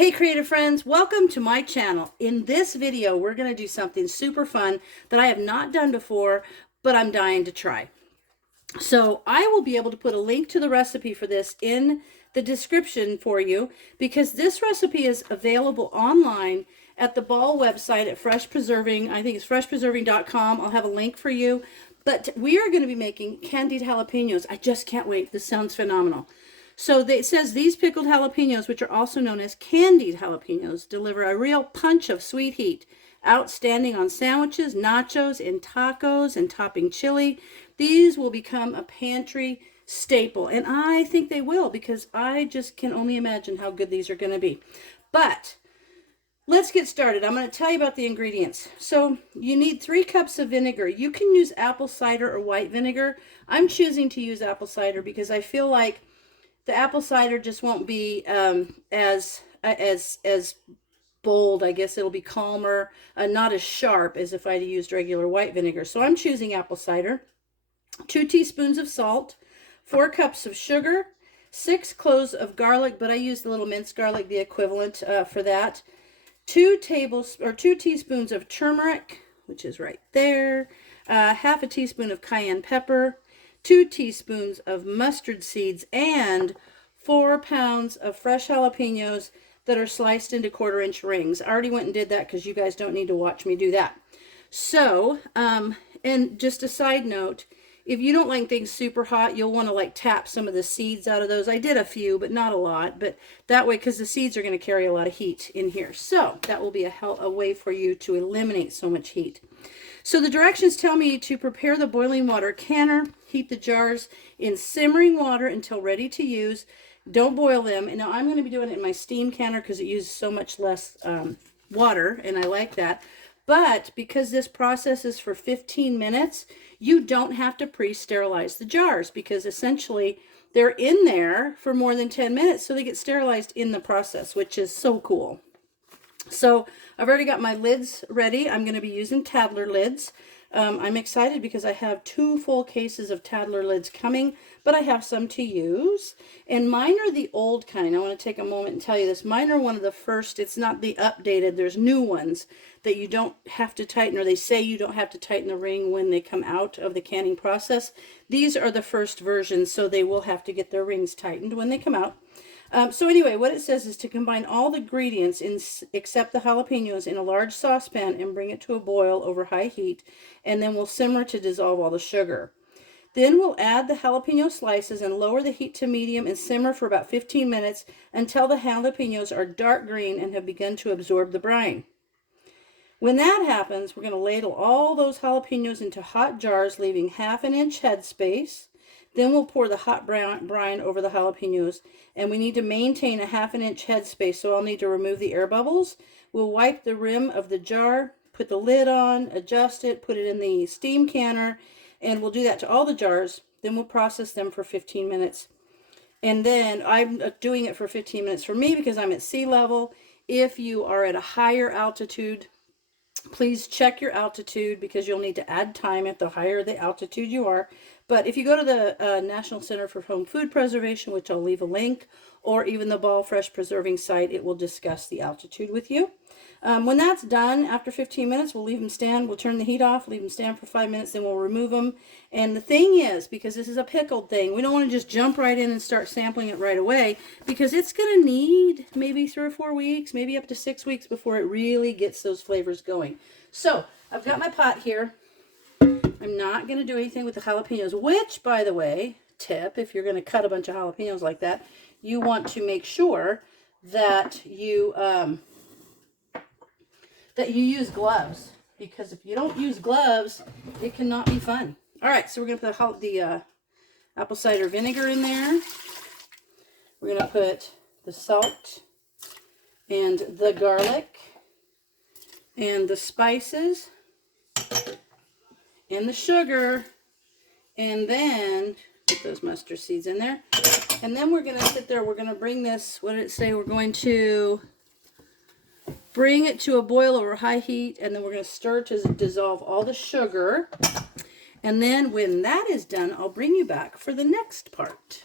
Hey creative friends, welcome to my channel. In this video, we're going to do something super fun that I have not done before, but I'm dying to try. So I will be able to put a link to the recipe for this in the description for you, because this recipe is available online at the Ball website at Fresh Preserving. I think it's freshpreserving.com. I'll have a link for you. But we are going to be making candied jalapenos. I just can't wait. This sounds phenomenal. So it says these pickled jalapenos, which are also known as candied jalapenos, deliver a real punch of sweet heat. Outstanding on sandwiches, nachos, and tacos, and topping chili. These will become a pantry staple. And I think they will, because I just can only imagine how good these are going to be. But let's get started. I'm going to tell you about the ingredients. So you need 3 cups of vinegar. You can use apple cider or white vinegar. I'm choosing to use apple cider because I feel like the apple cider just won't be as bold. I guess it'll be calmer, not as sharp as if I'd used regular white vinegar. So I'm choosing apple cider. 2 teaspoons of salt, 4 cups of sugar, 6 cloves of garlic, but I used a little minced garlic, the equivalent for that. 2 teaspoons of turmeric, which is right there. Half a teaspoon of cayenne pepper. 2 teaspoons of mustard seeds, and 4 pounds of fresh jalapenos that are sliced into 1/4-inch rings. I already went and did that because you guys don't need to watch me do that. So, and just a side note, if you don't like things super hot, you'll want to like tap some of the seeds out of those. I did a few, but not a lot. But that way, because the seeds are going to carry a lot of heat in here. So that will be a way for you to eliminate so much heat. So the directions tell me to prepare the boiling water canner, heat the jars in simmering water until ready to use. Don't boil them. And now I'm going to be doing it in my steam canner because it uses so much less water, and I like that. But because this process is for 15 minutes, you don't have to pre-sterilize the jars, because essentially they're in there for more than 10 minutes, so they get sterilized in the process, which is so cool. So I've already got my lids ready. I'm going to be using Tadler lids. I'm excited because I have 2 full cases of Tadler lids coming, but I have some to use. And mine are the old kind. I want to take a moment and tell you this. Mine are one of the first. It's not the updated. There's new ones that you don't have to tighten, or they say you don't have to tighten the ring when they come out of the canning process. These are the first versions, so they will have to get their rings tightened when they come out. So anyway, what it says is to combine all the ingredients except the jalapenos in a large saucepan and bring it to a boil over high heat, and then we'll simmer to dissolve all the sugar. Then we'll add the jalapeno slices and lower the heat to medium and simmer for about 15 minutes until the jalapenos are dark green and have begun to absorb the brine. When that happens, we're going to ladle all those jalapenos into hot jars, leaving 1/2 inch headspace. Then we'll pour the hot brine over the jalapenos, and we need to maintain a 1/2 inch headspace, so I'll need to remove the air bubbles. We'll wipe the rim of the jar, put the lid on, adjust it, put it in the steam canner, and we'll do that to all the jars. Then we'll process them for 15 minutes. And then I'm doing it for 15 minutes for me because I'm at sea level. If you are at a higher altitude, please check your altitude, because you'll need to add time at the higher the altitude you are. But if you go to the National Center for Home Food Preservation, which I'll leave a link, or even the Ball Fresh Preserving site, it will discuss the altitude with you. When that's done, after 15 minutes, we'll leave them stand. We'll turn the heat off, leave them stand for 5 minutes, then we'll remove them. And the thing is, because this is a pickled thing, we don't want to just jump right in and start sampling it right away, because it's going to need maybe 3 or 4 weeks, maybe up to 6 weeks before it really gets those flavors going. So I've got my pot here. I'm not going to do anything with the jalapenos, which, by the way, tip, if you're going to cut a bunch of jalapenos like that, you want to make sure that you use gloves, because if you don't use gloves, it cannot be fun. All right, so we're going to put the apple cider vinegar in there. We're going to put the salt and the garlic and the spices and the sugar, and then put those mustard seeds in there. And then we're going to sit there. We're going to bring this, what did it say? We're going to bring it to a boil over high heat, and then we're going to stir to dissolve all the sugar. And then when that is done, I'll bring you back for the next part.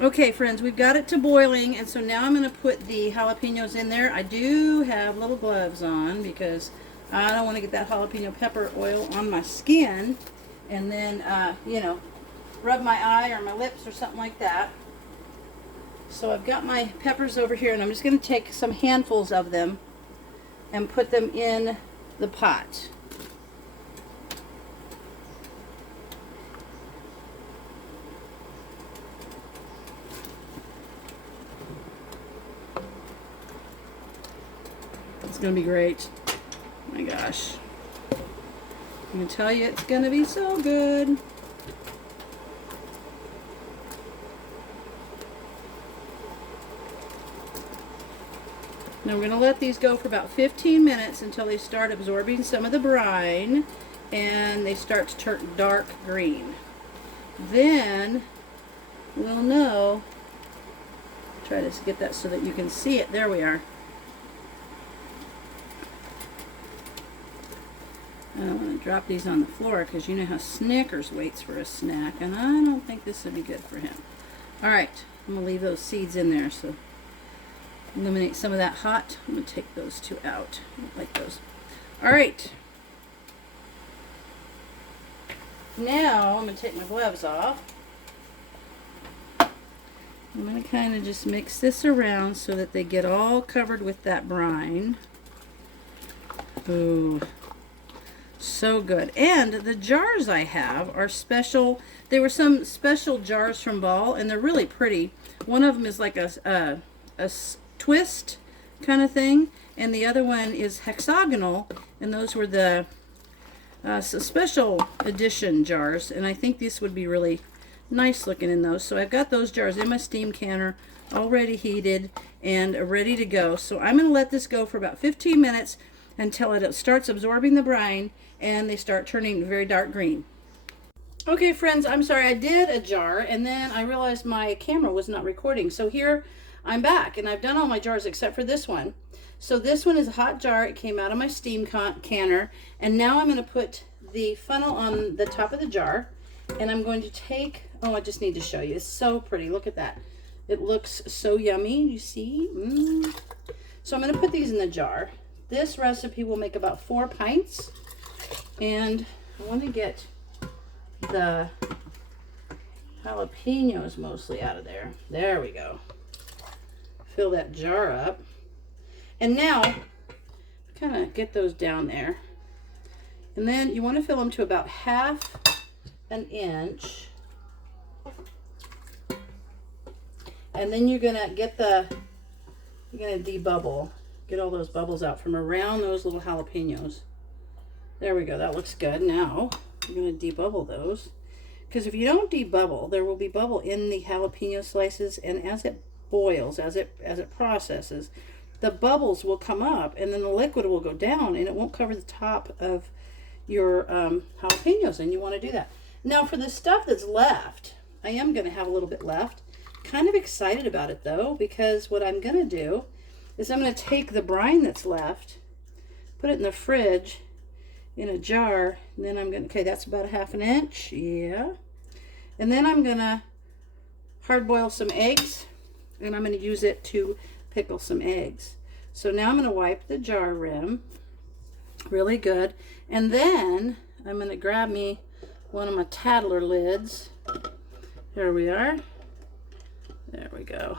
Okay, friends, we've got it to boiling, and so now I'm going to put the jalapenos in there. I do have little gloves on because I don't want to get that jalapeno pepper oil on my skin and then, you know, rub my eye or my lips or something like that. So I've got my peppers over here, and I'm just going to take some handfuls of them and put them in the pot. It's going to be great. Oh my gosh. I'm going to tell you, it's going to be so good. Now we're going to let these go for about 15 minutes until they start absorbing some of the brine and they start to turn dark green. Then we'll know, try to get that so that you can see it. There we are. I don't want to drop these on the floor because you know how Snickers waits for a snack, and I don't think this would be good for him. Alright, I'm going to leave those seeds in there, so eliminate some of that hot. I'm going to take those two out. I don't like those. Alright. Now I'm going to take my gloves off. I'm going to kind of just mix this around so that they get all covered with that brine. Ooh. So good. And the jars I have are special. They were some special jars from Ball, and they're really pretty. One of them is like a twist kind of thing, and the other one is hexagonal, and those were the special edition jars, and I think this would be really nice looking in those. So I've got those jars in my steam canner already heated and ready to go. So I'm going to let this go for about 15 minutes until it starts absorbing the brine and they start turning very dark green. Okay, friends, I'm sorry, I did a jar and then I realized my camera was not recording. So here I'm back, and I've done all my jars except for this one. So this one is a hot jar. It came out of my steam canner, and now I'm going to put the funnel on the top of the jar, and I'm going to take, oh, I just need to show you. It's so pretty. Look at that. It looks so yummy. You see? So I'm going to put these in the jar. This recipe will make about 4 pints, and I want to get the jalapenos mostly out of there. There we go. Fill that jar up. And now, kind of get those down there. And then you want to fill them to about 1/2 inch. And then you're going to get you're going to debubble. Get all those bubbles out from around those little jalapenos. There we go. That looks good. Now, you're going to debubble those. Because if you don't debubble, there will be bubble in the jalapeno slices, and as it boils, as it processes, the bubbles will come up, and then the liquid will go down, and it won't cover the top of your jalapenos, and you want to do that. Now for the stuff that's left, I am going to have a little bit left. Kind of excited about it though, because what I'm going to do is I'm going to take the brine that's left, put it in the fridge in a jar, and then I'm going to, okay, that's about 1/2 inch, yeah. And then I'm going to hard boil some eggs, and I'm going to use it to pickle some eggs. So now I'm going to wipe the jar rim really good, and then I'm going to grab me one of my Tattler lids. There we are. There we go.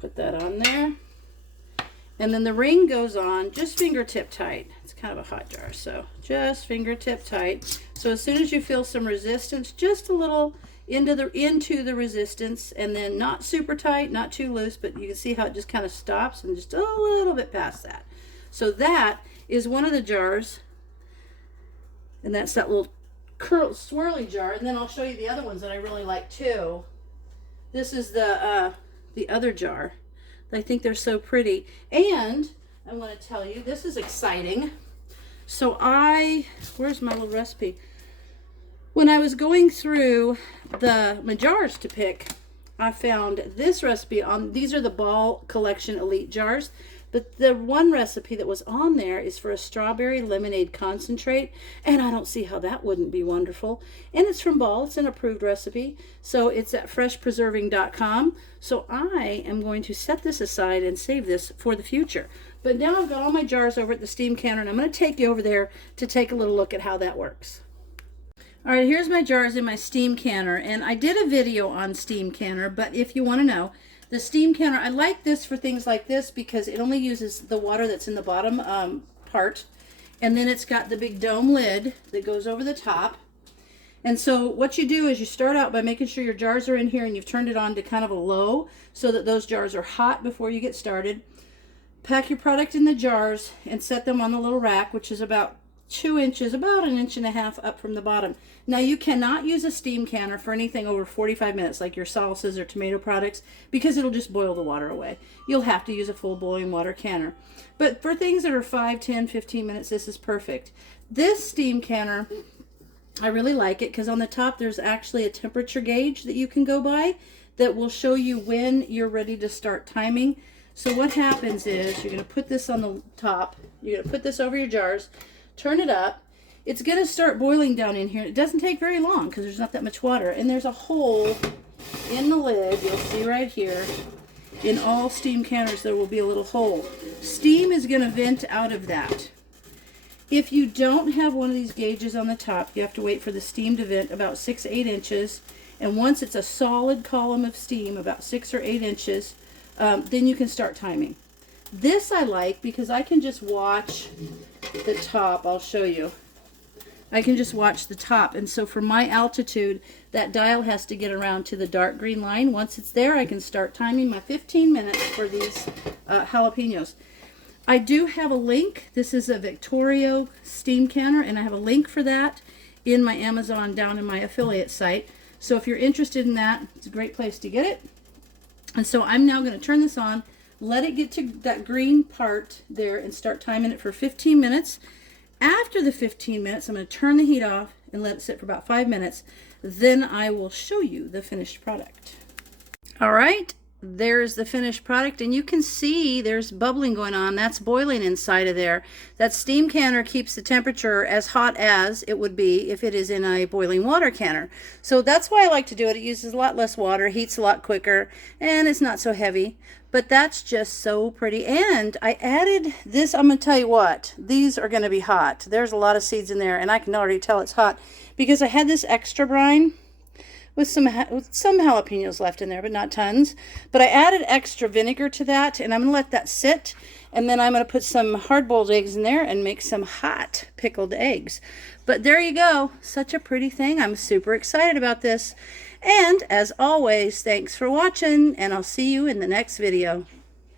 Put that on there. And then the ring goes on just fingertip tight. It's kind of a hot jar, so just fingertip tight. So as soon as you feel some resistance, just a little into the resistance, and then not super tight, not too loose, but you can see how it just kind of stops and just a little bit past that. So that is one of the jars, and that's that little swirly jar. And then I'll show you the other ones that I really like too. This is the other jar. I think they're so pretty. And I want to tell you, this is exciting. So where's my little recipe? When I was going through my jars to pick, I found this recipe on, these are the Ball Collection Elite jars, but the one recipe that was on there is for a strawberry lemonade concentrate, and I don't see how that wouldn't be wonderful. And it's from Ball, it's an approved recipe, so it's at freshpreserving.com. So I am going to set this aside and save this for the future. But now I've got all my jars over at the steam canner, and I'm going to take you over there to take a little look at how that works. All right, here's my jars in my steam canner, and I did a video on steam canner, but if you want to know, the steam canner, I like this for things like this because it only uses the water that's in the bottom part, and then it's got the big dome lid that goes over the top. And so what you do is you start out by making sure your jars are in here and you've turned it on to kind of a low so that those jars are hot before you get started. Pack your product in the jars and set them on the little rack, which is about 2 inches, about 1.5 inches up from the bottom. Now you cannot use a steam canner for anything over 45 minutes, like your salsas or tomato products, because it'll just boil the water away. You'll have to use a full boiling water canner. But for things that are 5, 10, 15 minutes, this is perfect. This steam canner, I really like it because on the top there's actually a temperature gauge that you can go by that will show you when you're ready to start timing. So what happens is you're going to put this on the top, you're going to put this over your jars, turn it up. It's going to start boiling down in here. It doesn't take very long because there's not that much water. And there's a hole in the lid. You'll see right here. In all steam canners, there will be a little hole. Steam is going to vent out of that. If you don't have one of these gauges on the top, you have to wait for the steam to vent about 6 to 8 inches. And once it's a solid column of steam, about 6 or 8 inches, then you can start timing. This I like because I can just watch the top. I'll show you. I can just watch the top, and so for my altitude, that dial has to get around to the dark green line. Once it's there, I can start timing my 15 minutes for these jalapenos. I do have a link. This is a Victorio steam canner, and I have a link for that in my Amazon down in my affiliate site. So if you're interested in that, it's a great place to get it. And so I'm now going to turn this on, let it get to that green part there, and start timing it for 15 minutes. After the 15 minutes, I'm going to turn the heat off and let it sit for about 5 minutes. Then I will show you the finished product. All right, there's the finished product, and you can see there's bubbling going on. That's boiling inside of there. That steam canner keeps the temperature as hot as it would be if it is in a boiling water canner. So that's why I like to do it. It uses a lot less water, heats a lot quicker, and it's not so heavy. But that's just so pretty. And I added this. I'm going to tell you what, these are going to be hot. There's a lot of seeds in there, and I can already tell it's hot because I had this extra brine with some jalapenos left in there, but not tons. But I added extra vinegar to that, and I'm going to let that sit. And then I'm going to put some hard-boiled eggs in there and make some hot pickled eggs. But there you go. Such a pretty thing. I'm super excited about this. And as always, thanks for watching, and I'll see you in the next video.